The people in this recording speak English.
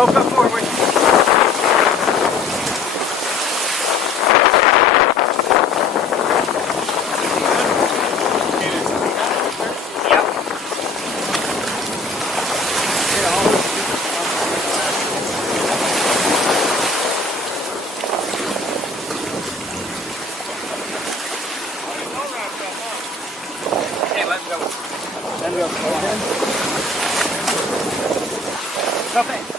Don't come forward. Okay, let's go. Then we'll go. Stop it.